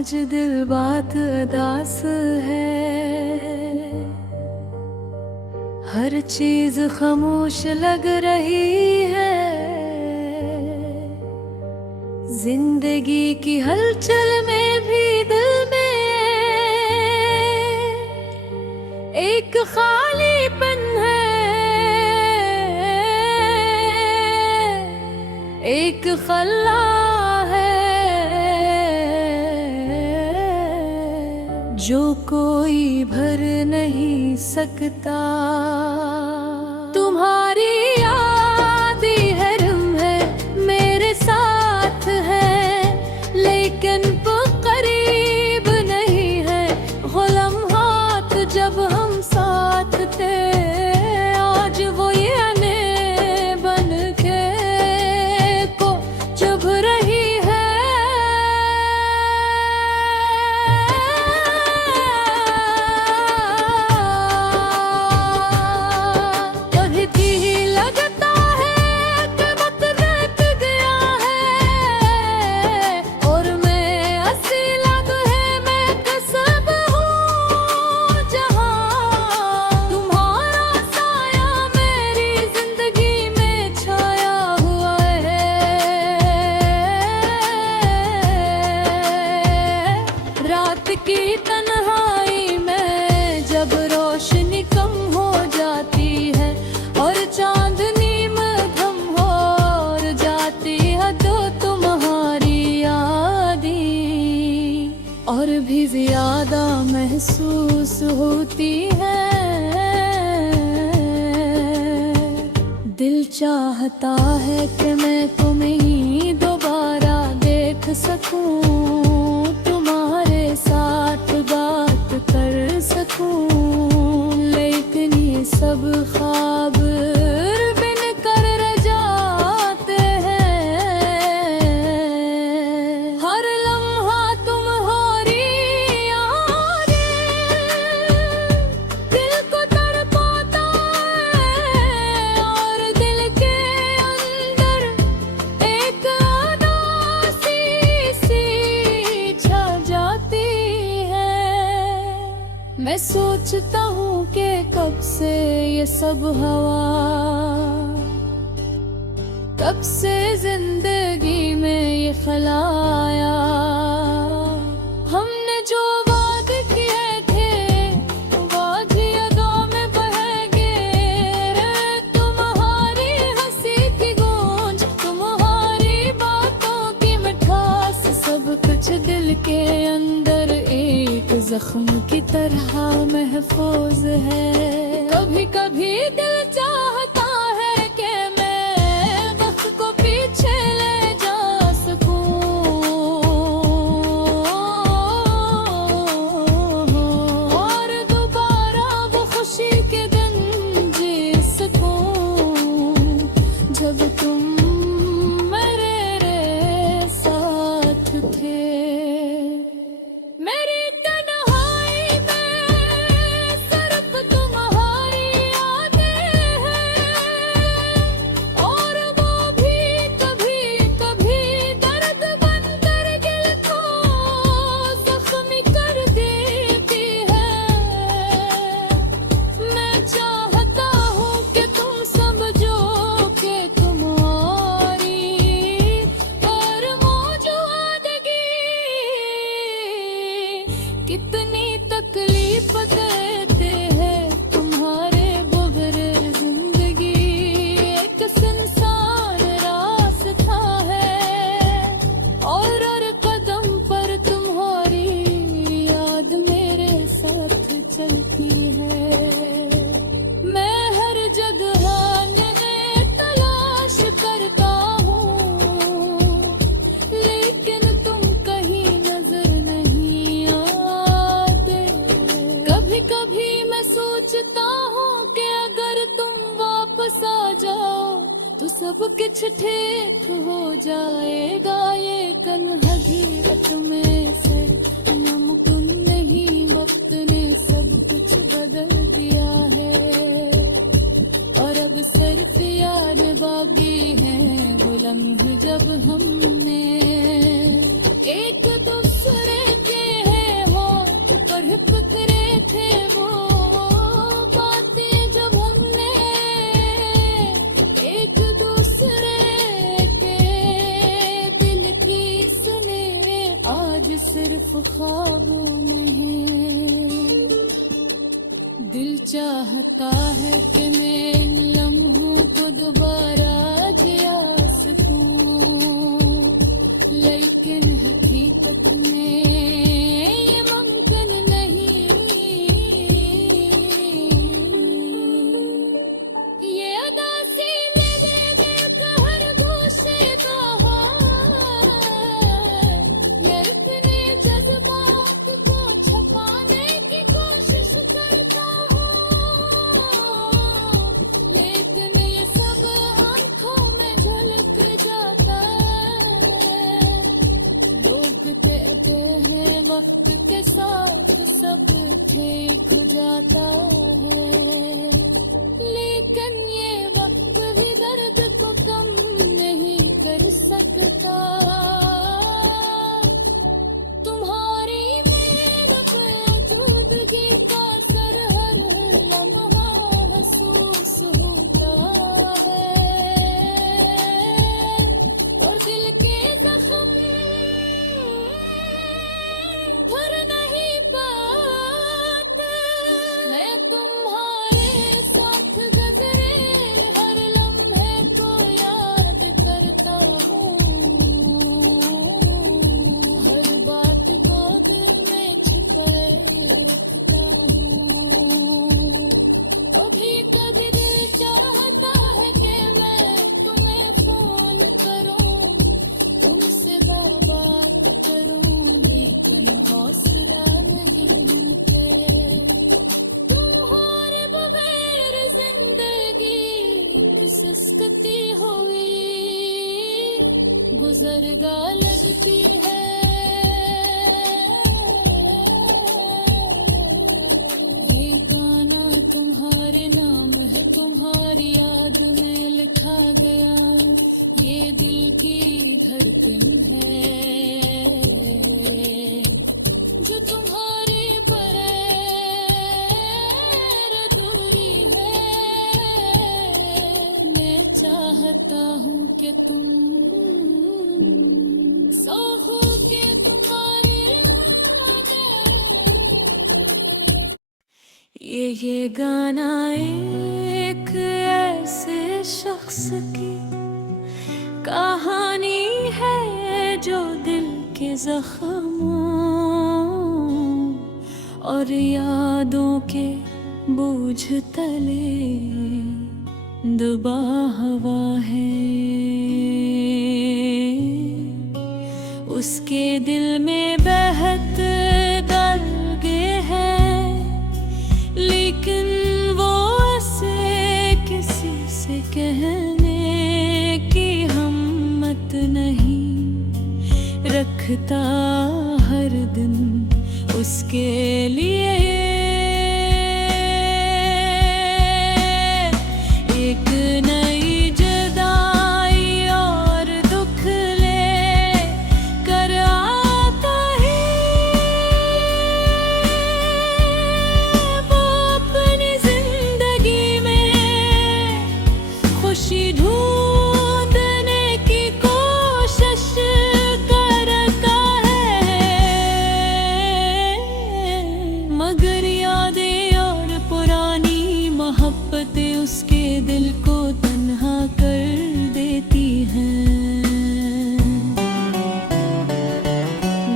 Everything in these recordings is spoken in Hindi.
आज दिल बात अदास है, हर चीज खामोश लग रही है। जिंदगी की हलचल में भी दिल में एक खालीपन है, एक खला है जो कोई भर नहीं सकता। तुम्हारी याद ही रम है, मेरे साथ है, लेकिन वो करीब नहीं है। वो लम्हात जब हम साथ थे, आज वो ये अने बन के को चुभ रही है। कभी भी लगता है कि वक्त बीत गया है, और मैं असीला है, मैं कसब हूँ जहाँ। तुम्हारा साया मेरी जिंदगी में छाया हुआ है। रात की तन्हाई में जब रोशनी कम हो जाती है और चांदनी मध्यम हो जाती है, तो तुम्हारी यादें और भी ज्यादा महसूस होती है। दिल चाहता है कि मैं तुम्हें ही दोबारा देख सकूं, तुम्हारे साथ बात कर सकूं, लेकिन ये सब ख्वाब बिन कर रह जाते हैं। हर लम्हा तुम्हारी यादें दिल को तड़पाता है, और दिल के अंदर एक उदासी सी छा जाती है। मैं सोचता हूँ कि कब से ये सब हवा, कब से जिंदगी में ये खलाया। हमने जो वादे किए थे वो आज यादों में बहेंगे। तुम्हारी हंसी की गूंज, तुम्हारी बातों की मिठास, सब कुछ दिल के अंदर एक जख्म की तरह महफूज है। कभी कभी दिल चाहता है कि मैं वक्त को पीछे ले जा सकूं, और दोबारा वो खुशी के दिन जी सकूं, जब तुम मेरे साथ थे। मेरी तन्हाई में सिर्फ तुम्हारी यादें हैं, और वो भी कभी कभी दर्द बनकर दिल को जख्मी कर देती है। मैं चाहता हूँ कि तुम समझो कि तुम्हारी हर मौजूदगी कितनी तकलीफ देते हैं। तुम्हारे बगैर जिंदगी एक सुनसान रास्ता है, और हर कदम पर तुम्हारी याद मेरे साथ चलती है। मैं हर जगह तलाश करता हूँ, लेकिन तुम कहीं नजर नहीं आते। कभी कभी मैं सोचता हूँ कि अगर तुम वापस आ जाओ तो सब कुछ ठीक हो जाएगा। ये कन्हगीरत में सर मुमकिन नहीं, वक्त ने सब कुछ बदल दिया है, और अब सिर्फ याद बाकी है वो लम्हे जब हमने एक दूसरे के चुप करे थे वो बातें जब हमने एक दूसरे के दिल की सुने, आज सिर्फ ख्वाबों में है। दिल चाहता है कि मैं इन लम्हों को दोबारा जिया सकूं, लेकिन हकीकत में ये मुमकिन नहीं। ये अदासी मेरे दिल का हर गोशे का है, ये अपने जज्बात को छुपाने की कोशिश करता हूँ, लेकिन ये सब आंखों में झलक जाता है। लोग कहते हैं वक्त के साथ सब ठीक हो जाता है, लेकिन ये वक्त भी दर्द को कम नहीं कर सकता। तुम्हारी मेरे मौजूदगी का असर हर लम्हा महसूस होता है, और दिल के जख्म भर नहीं पाते। मैं तुम्हारे साथ गुजरे हर लम्हे को याद करता हूँ, हर बात गोद में छुपाए रखता हूँ। कभी कभी दिल चाहता है कि मैं तुम्हें फोन करूं, तुमसे बात करूं, लेकिन हौसला नहीं मिलते। तुम्हारे बगैर जिंदगी एक सिसकती हुई गुजरगा लगती है। ये गाना तुम्हारे नाम है, तुम्हारी याद में लिखा गया, ये दिल की धड़कन है जो तुम्हारी पर अधूरी है। मैं चाहता हूँ कि तुम साहो के तुम्हारी ये गाना एक ऐसे शख्स की कहानी है जो दिल के जख्मों और यादों के बोझ तले दबा हुआ है। उसके दिल में बहत दर्गे हैं, लेकिन वो ऐसे किसी से कहने की हिम्मत नहीं रखता। हर दिन उसके लिए एक नई जुदाई और दुख ले कर आता है। वो अपनी जिंदगी में खुशी ढूंढने की कोशिश करता है, मगर यादें और पुरानी मोहब्बतें उसके दिल को तन्हा कर देती हैं।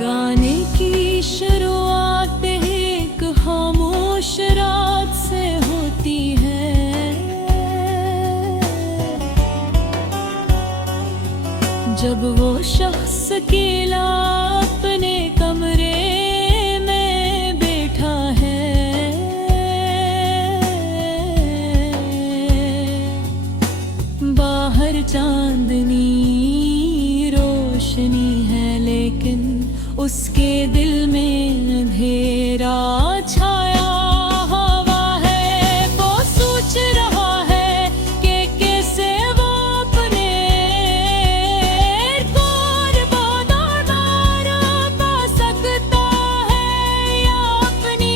गाने की शुरुआत एक खामोश रात से होती है, जब वो शख्स अकेला अपने कमरे में बैठा है। बाहर चांदनी रोशनी है, लेकिन उसके दिल में अंधेरा छाया हुआ है। वो सोच रहा है कि कैसे वो अपने पा सकता है या अपनी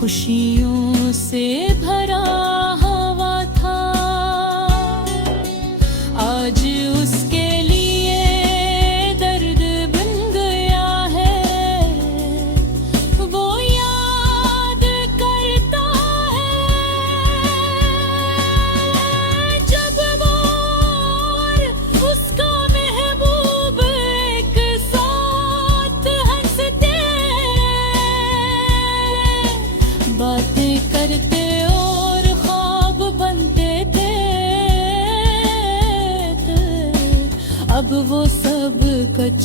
खुशियों से भरा हवा था। आज उसके लिए दर्द बन गया है, वो याद करता है जब वो और उसका महबूब एक साथ हंसते, बातें करते और ख्वाब बनते थे। अब वो सब कुछ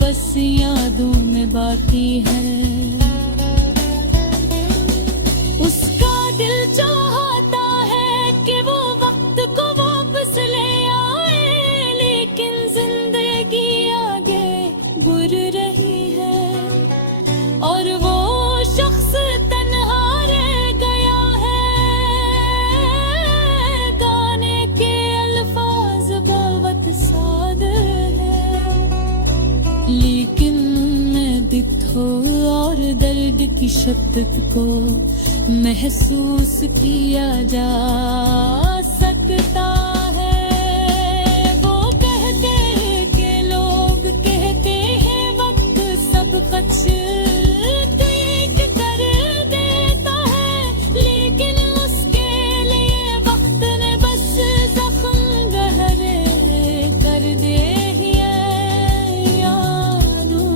बस यादों में बाकी है। उसका दिल चाहता है कि वो वक्त को वापस ले आए, लेकिन जिंदगी आगे बुर रही है और वो शख्स तन्हा रह गया है। गाने के अल्फाज बहुत सादे हैं, लेकिन मैं दिखो और दर्द की शिद्दत को महसूस किया जा सकता है। वो कहते हैं कि लोग कहते हैं वक्त सब कुछ ठीक कर देता है, लेकिन उसके लिए वक्त ने बस जख्म गहरे कर दे हैं यारों।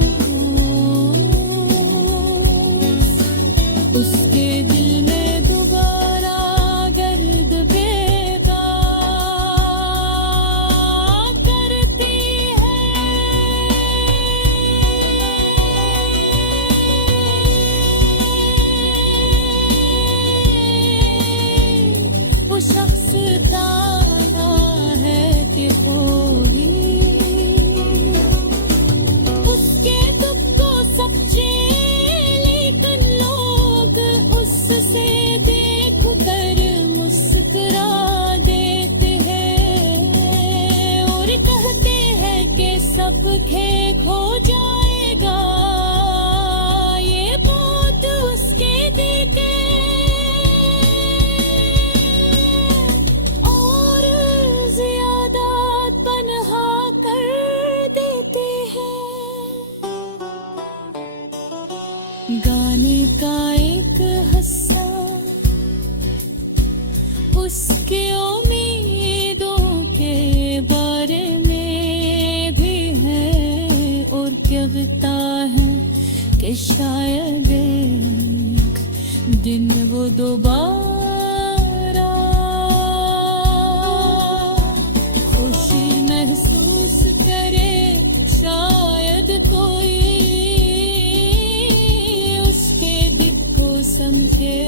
उसके दिल में दोबारा गर्द बेगा करती है। वो शख्स तारा है कि खोगी उसके दुख को समझे, लेकिन लोग उससे देख कर मुस्कुरा देते हैं और कहते हैं कि सब ठीक हो जाएगा। ये बात उसके देखे और ज्यादा तन्हा कर देते हैं। गाने का एक हिस्सा उसके उम्मीदों के बारे में भी है और कहता है कि शायद एक दिन वो दोबारा खुशी महसूस करे। शायद कोई उसके दिल को समझे,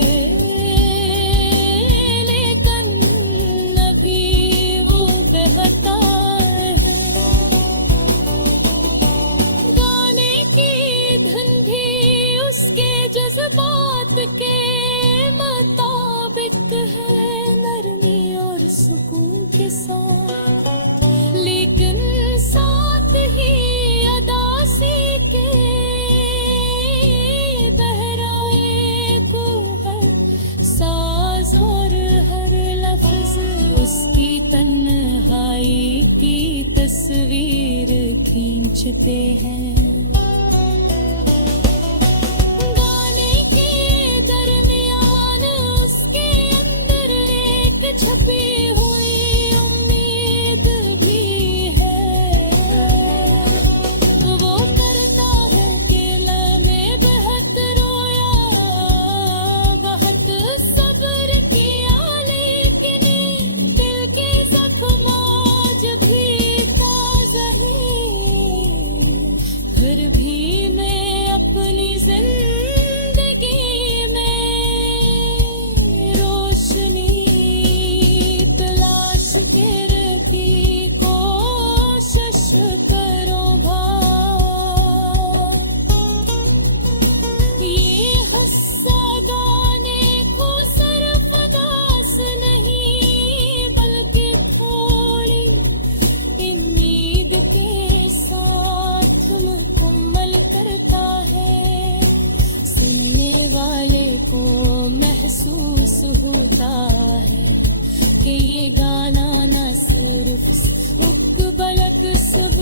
लेकिन अभी वो बहता है। गाने की धुन भी उसके जज्बात के मुताबिक है, नरमी और सुकून के साथ, लेकिन साथ ही अदासी के बहराए को हर साज और हर लफ्ज उसकी तन्हाई की तस्वीर खींचते हैं। गाने के दरमियान उसके अंदर एक छपी हुई उम्मीद भी है। वो करता है कि लम्हे बहुत रोया, बहुत सब्र किया, लेकिन दिल के जख्म आज भी ताज़ा हैं। फिर भी मैं अपनी जिंदगी में रोशनी तलाश करती कोशिश करूं ये हस्सा गाने को सिर्फ दास नहीं, बल्कि थोड़ी उम्मीद के साथ मुकम्मल करता है। सुनने वाले को महसूस होता है कि ये गाना न सिर्फ एक बलक सब